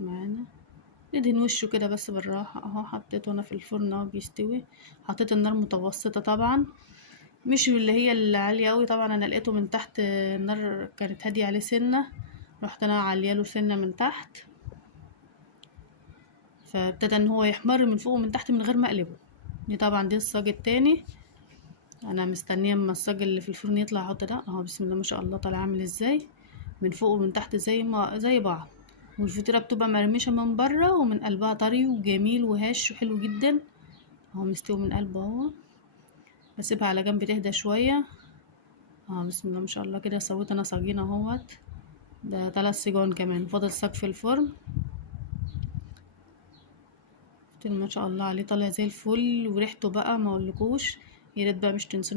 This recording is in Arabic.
معانا، ندهن وشه كده بس بالراحة اهو. حطيته انا في الفرن اهو بيستوي. حطيت النار متوسطة طبعا، مش اللي هي العالية اوي طبعا. انا لقيته من تحت النار كانت هادية عليه سنة، رحت انا عالياله سنة من تحت، فابتدى ان هو يحمر من فوق ومن تحت من غير ما اقلبه. دي طبعا دي الصاج التاني. انا مستنيه اما الصاج اللي في الفرن يطلع احط ده اهو. بسم الله ما شاء الله طالع عامل ازاي من فوق ومن تحت زي بعض. والفطيره بتبقى مرمشه من بره ومن قلبها طري وجميل وهش وحلو جدا اهو. مستوي من قلبه اهو. بسيبها على جنب تهدى شويه اهو. بسم الله ما شاء الله كده سويت انا صاجين اهوت. ده 3 صيجان كمان، فاضل صاج في الفرن. ما شاء الله عليه طالع زي الفل، وريحته بقى ما اقولكوش. يا ريت بقى مش تنسوني